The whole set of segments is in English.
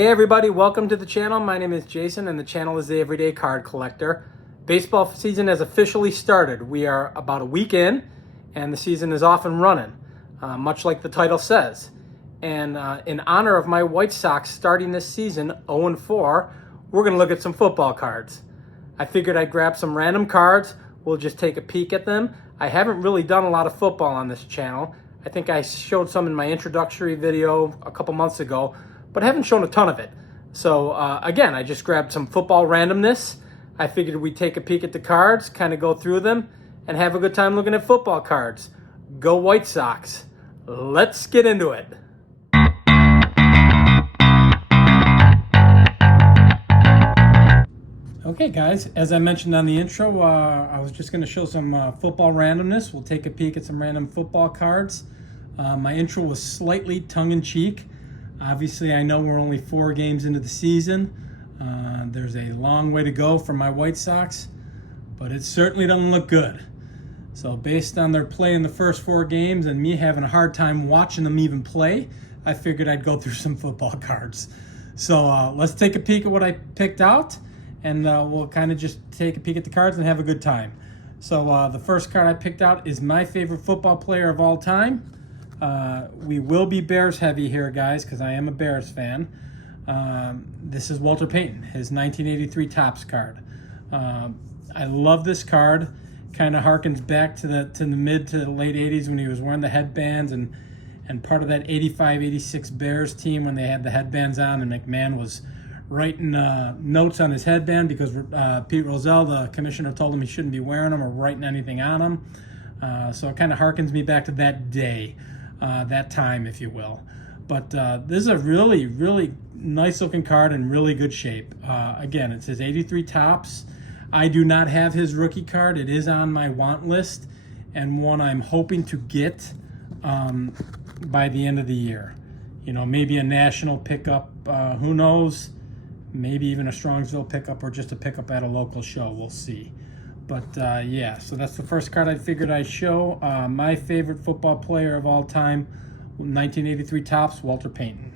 Hey everybody, welcome to the channel. My name is Jason and the channel is the Everyday Card Collector. Baseball season has officially started. We are about a week in and the season is off and running, much like the title says. And in honor of my White Sox starting this season 0-4, we're going to look at some football cards. I figured I'd grab some random cards. We'll just take a peek at them. I haven't really done a lot of football on this channel. I think I showed some in my introductory video a couple months ago, but I haven't shown a ton of it. So again, I just grabbed some football randomness. I figured we'd take a peek at the cards, kind of go through them, and have a good time looking at football cards. Go White Sox. Let's get into it. Okay guys, as I mentioned on the intro, I was just going to show some football randomness. We'll take a peek at some random football cards. My intro was slightly tongue-in-cheek. Obviously, I know we're only 4 games into the season. There's a long way to go for my White Sox, but it certainly doesn't look good. So based on their play in the first 4 games and me having a hard time watching them even play, I figured I'd go through some football cards. So let's take a peek at what I picked out, and we'll kind of just take a peek at the cards and have a good time. So the first card I picked out is my favorite football player of all time. We will be Bears heavy here, guys, because I am a Bears fan. This is Walter Payton, his 1983 Topps card. I love this card. Kind of harkens back to the mid to the late 80s when he was wearing the headbands and part of that 85-86 Bears team when they had the headbands on and McMahon was writing notes on his headband because Pete Rozelle, the commissioner, told him he shouldn't be wearing them or writing anything on them. So it kind of harkens me back to that day. That time, if you will. But this is a really, really nice looking card in really good shape. Again, it says 83 Topps. I do not have his rookie card. It is on my want list and one I'm hoping to get by the end of the year. You know, maybe a national pickup, who knows? Maybe even a Strongsville pickup or just a pickup at a local show. We'll see. But yeah, so that's the first card I figured I'd show. My favorite football player of all time, 1983 Topps, Walter Payton.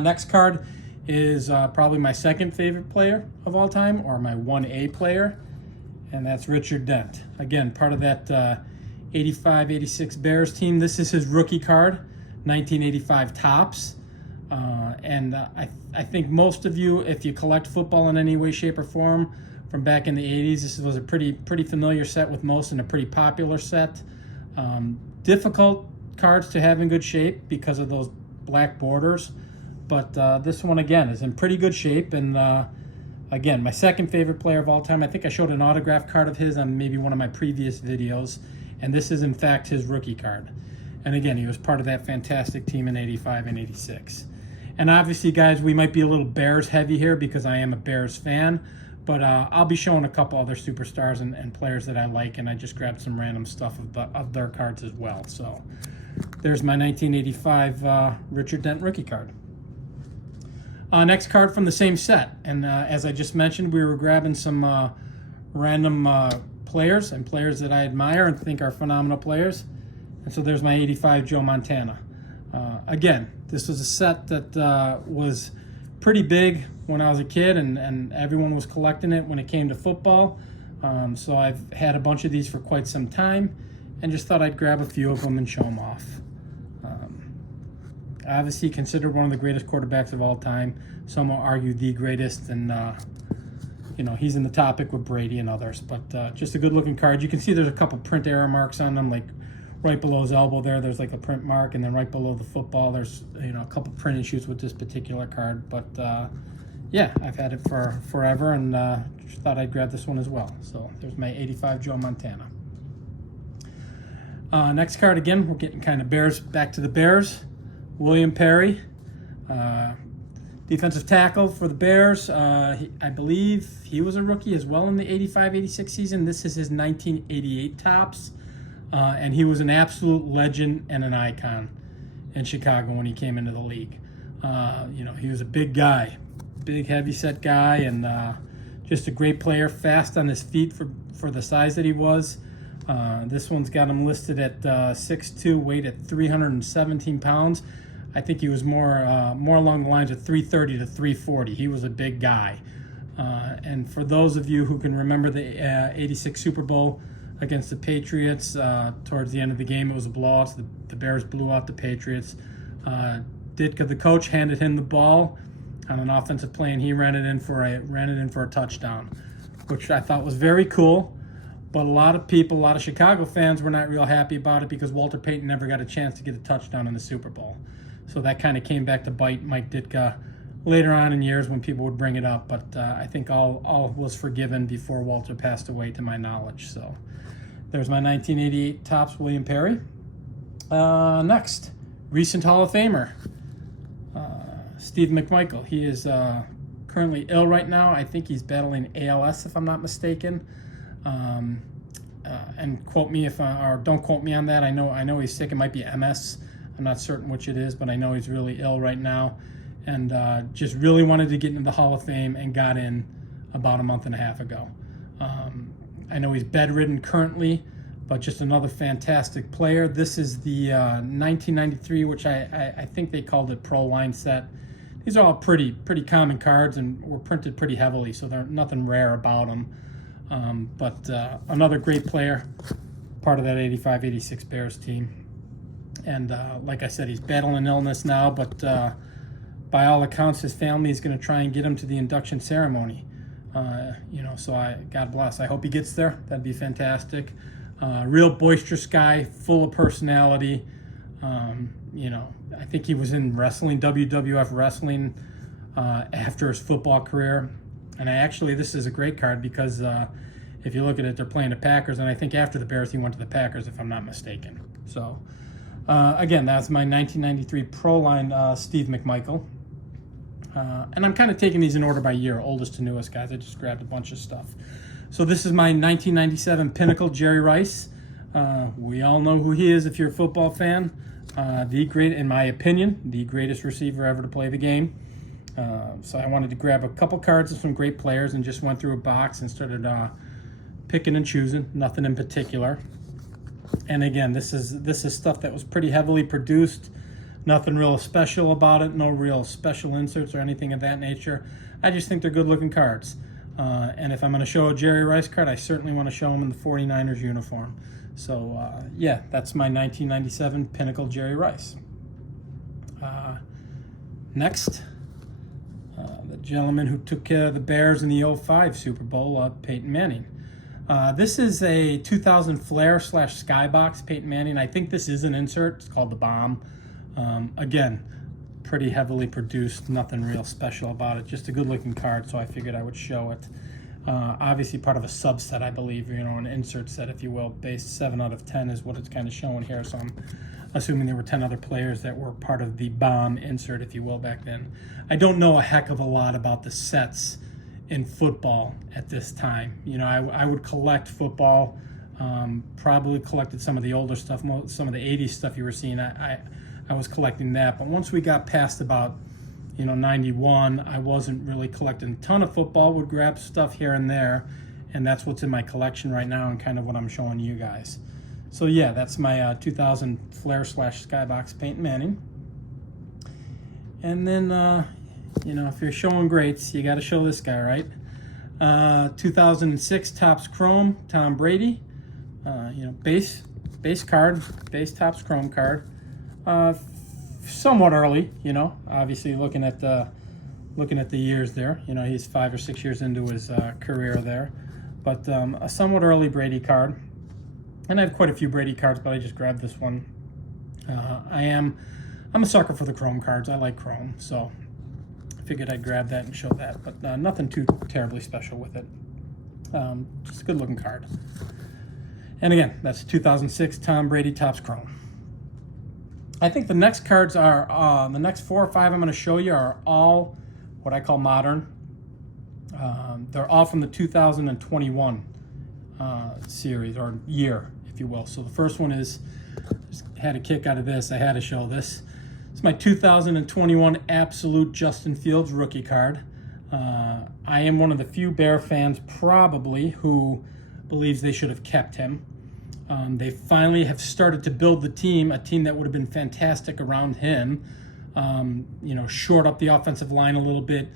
Next card is probably my second favorite player of all time, or my 1A player, and that's Richard Dent. Again, part of that 85-86 Bears team. This is his rookie card, 1985 Topps. And I think most of you, if you collect football in any way, shape, or form, from back in the 80s, this was a pretty familiar set with most and a pretty popular set. Difficult cards to have in good shape because of those black borders, but this one again is in pretty good shape. And again, my second favorite player of all time. I think I showed an autograph card of his on maybe one of my previous videos, and this is in fact his rookie card. And again, he was part of that fantastic team in 85 and 86. And obviously, guys, we might be a little Bears heavy here because I am a Bears fan. But I'll be showing a couple other superstars and players that I like, and I just grabbed some random stuff of their cards as well. So there's my 1985 Richard Dent rookie card. Next card from the same set. And as I just mentioned, we were grabbing some random players and players that I admire and think are phenomenal players. And so there's my 85 Joe Montana. Again, this was a set that was pretty big when I was a kid, and everyone was collecting it when it came to football. So I've had a bunch of these for quite some time and just thought I'd grab a few of them and show them off. Obviously considered one of the greatest quarterbacks of all time. Some will argue the greatest, and you know, he's in the topic with Brady and others, but just a good looking card. You can see there's a couple print error marks on them, like right below his elbow there's like a print mark, and then right below the football there's, you know, a couple print issues with this particular card. But yeah, I've had it for forever, and just thought I'd grab this one as well. So there's my 85 Joe Montana. Next card, again, we're getting kind of Bears, back to the Bears. William Perry, defensive tackle for the Bears. I believe he was a rookie as well in the 85-86 season. This is his 1988 Topps. And he was an absolute legend and an icon in Chicago when he came into the league. You know, he was a big guy, big heavy-set guy, and just a great player, fast on his feet for the size that he was. This one's got him listed at 6'2", weight at 317 pounds. I think he was more along the lines of 330 to 340. He was a big guy. And for those of you who can remember the 86 Super Bowl against the Patriots, towards the end of the game, it was a blowout. The Bears blew out the Patriots. Ditka, the coach, handed him the ball on an offensive play, and he ran it in for a touchdown, which I thought was very cool. But a lot of Chicago fans were not real happy about it because Walter Payton never got a chance to get a touchdown in the Super Bowl. So that kind of came back to bite Mike Ditka later on in years when people would bring it up. But I think all was forgiven before Walter passed away, to my knowledge. So there's my 1988 Topps William Perry. Next, recent Hall of Famer, Steve McMichael. He is currently ill right now. I think he's battling ALS, if I'm not mistaken. And quote me or don't quote me on that. I know he's sick. It might be MS. I'm not certain which it is, but I know he's really ill right now, and just really wanted to get into the Hall of Fame and got in about a month and a half ago. I know he's bedridden currently, but just another fantastic player. This is the 1993, which I think they called it Pro Line set. These are all pretty common cards and were printed pretty heavily, so there's nothing rare about them. But another great player, part of that 85-86 Bears team. And like I said, he's battling illness now, but by all accounts, his family is going to try and get him to the induction ceremony. So God bless. I hope he gets there. That'd be fantastic. Real boisterous guy, full of personality. I think he was in wrestling, WWF wrestling, after his football career. And this is a great card because if you look at it, they're playing the Packers, and I think after the Bears, he went to the Packers, if I'm not mistaken. So, again, that's my 1993 Pro Line Steve McMichael. And I'm kind of taking these in order by year, oldest to newest, guys. I just grabbed a bunch of stuff. So this is my 1997 Pinnacle Jerry Rice. We all know who he is if you're a football fan. In my opinion, the greatest receiver ever to play the game. So I wanted to grab a couple cards of some great players and just went through a box and started picking and choosing, nothing in particular. And again, this is stuff that was pretty heavily produced, nothing real special about it, no real special inserts or anything of that nature. I just think they're good looking cards. And if I'm going to show a Jerry Rice card, I certainly want to show him in the 49ers uniform. So that's my 1997 Pinnacle Jerry Rice. Next, the gentleman who took care of the Bears in the 05 Super Bowl, Peyton Manning. This is a 2000 Flair / Skybox Peyton Manning. I think this is an insert. It's called the Bomb. Again, pretty heavily produced, nothing real special about it. Just a good-looking card, so I figured I would show it. Obviously part of a subset, I believe, an insert set, if you will. Base 7 out of 10 is what it's kind of showing here, so I'm assuming there were 10 other players that were part of the Bomb insert, if you will, back then. I don't know a heck of a lot about the sets in football at this time. I would collect football, probably collected some of the older stuff, some of the 80s stuff you were seeing. I was collecting that, but once we got past about 91, I wasn't really collecting a ton of football, would grab stuff here and there, and that's what's in my collection right now and kind of what I'm showing you guys. So yeah, that's my 2000 Flair / Skybox Peyton Manning. And then, if you're showing greats, you got to show this guy, right? 2006 Topps Chrome, Tom Brady. Base card, base Topps Chrome card. Somewhat early, obviously looking at the years there. He's 5 or 6 years into his career there, but a somewhat early Brady card. And I have quite a few Brady cards, but I just grabbed this one. I'm a sucker for the Chrome cards. I like Chrome, so I figured I'd grab that and show that, but nothing too terribly special with it. Just a good looking card. And again, that's 2006 Tom Brady Topps Chrome. I think the next cards are, the next 4 or 5 I'm going to show you are all what I call modern. They're all from the 2021 series, or year, if you will. So the first one is, just had a kick out of this. I had to show this. It's my 2021 Absolute Justin Fields rookie card. I am one of the few Bear fans probably who believes they should have kept him. They finally have started to build the team, a team that would have been fantastic around him. short up the offensive line a little bit.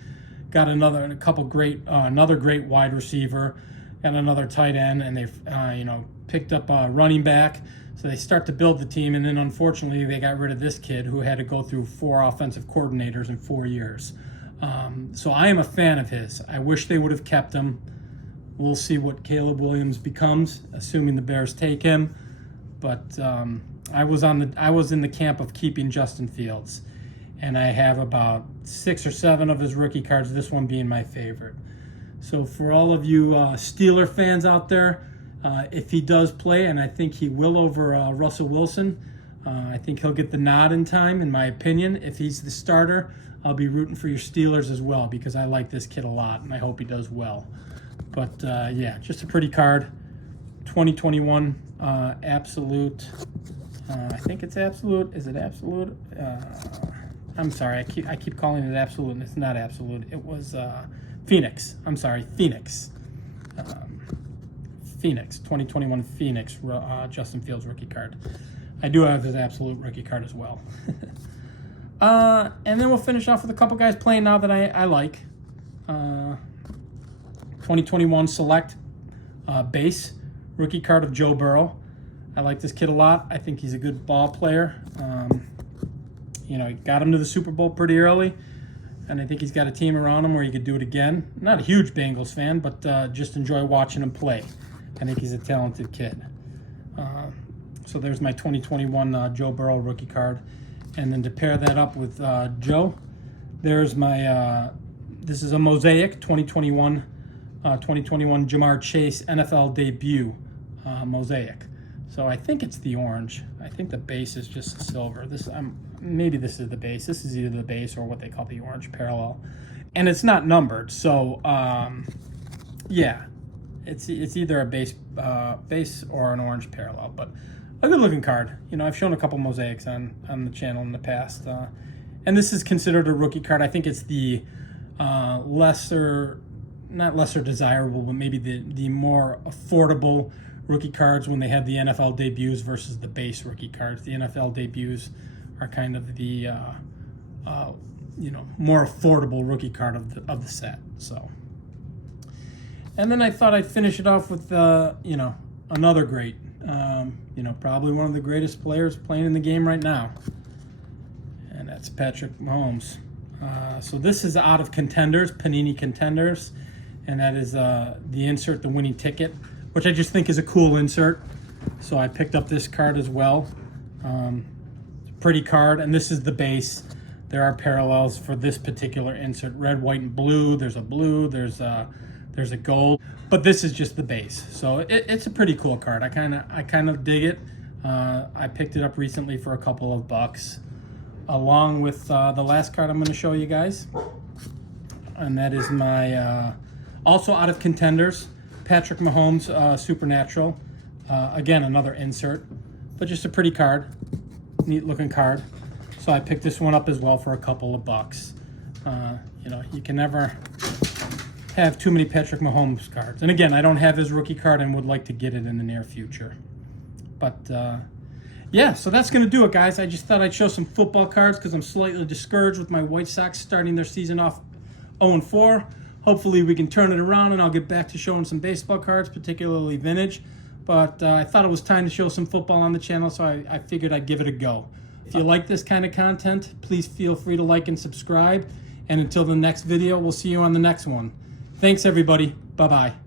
Got another great wide receiver, and another tight end, and they've picked up a running back. So they start to build the team, and then unfortunately they got rid of this kid who had to go through 4 offensive coordinators in 4 years. So I am a fan of his. I wish they would have kept him. We'll see what Caleb Williams becomes, assuming the Bears take him. But I was in the camp of keeping Justin Fields, and I have about 6 or 7 of his rookie cards. This one being my favorite. So for all of you Steeler fans out there, if he does play, and I think he will over Russell Wilson, I think he'll get the nod in time, in my opinion. If he's the starter, I'll be rooting for your Steelers as well, because I like this kid a lot, and I hope he does well. But yeah, just a pretty card. 2021 Absolute. I think it's Absolute. Is it Absolute? I'm sorry, I keep calling it Absolute, and it's not Absolute. It was Phoenix. I'm sorry, Phoenix. Phoenix, 2021 Phoenix, Justin Fields rookie card. I do have his Absolute rookie card as well. And then we'll finish off with a couple guys playing now that I like. 2021 Select base rookie card of Joe Burrow. I like this kid a lot. I think he's a good ball player. He got him to the Super Bowl pretty early, and I think he's got a team around him where he could do it again. Not a huge Bengals fan, but just enjoy watching him play. I think he's a talented kid. So there's my 2021 Joe Burrow rookie card. And then to pair that up with Joe, there's my, this is a Mosaic 2021 Jamar Chase NFL debut Mosaic. So I think it's the orange. I think the base is just silver. Maybe this is the base. This is either the base or what they call the orange parallel. And it's not numbered. So, yeah. It's either a base or an orange parallel, but a good looking card. I've shown a couple mosaics on the channel in the past, and this is considered a rookie card. I think it's the not lesser desirable, but maybe the more affordable rookie cards when they have the NFL debuts versus the base rookie cards. The NFL debuts are kind of the more affordable rookie card of the set. So. And then I thought I'd finish it off with, another great, probably one of the greatest players playing in the game right now. And that's Patrick Mahomes. So this is out of Contenders, Panini Contenders. And that is the insert, the winning ticket, which I just think is a cool insert. So I picked up this card as well. It's a pretty card, and this is the base. There are parallels for this particular insert. Red, white, and blue. There's a blue, there's a gold, but this is just the base. So it's a pretty cool card. I kind of dig it. I picked it up recently for a couple of bucks, along with the last card I'm going to show you guys, and that is my also out of Contenders, Patrick Mahomes Supernatural. Again, another insert, but just a pretty card, neat looking card. So I picked this one up as well for a couple of bucks. You can never have too many Patrick Mahomes cards. And again, I don't have his rookie card and would like to get it in the near future. But yeah, so that's going to do it, guys. I just thought I'd show some football cards because I'm slightly discouraged with my White Sox starting their season off 0-4. Hopefully we can turn it around and I'll get back to showing some baseball cards, particularly vintage. But I thought it was time to show some football on the channel, so I figured I'd give it a go. If you like this kind of content, please feel free to like and subscribe. And until the next video, we'll see you on the next one. Thanks, everybody. Bye-bye.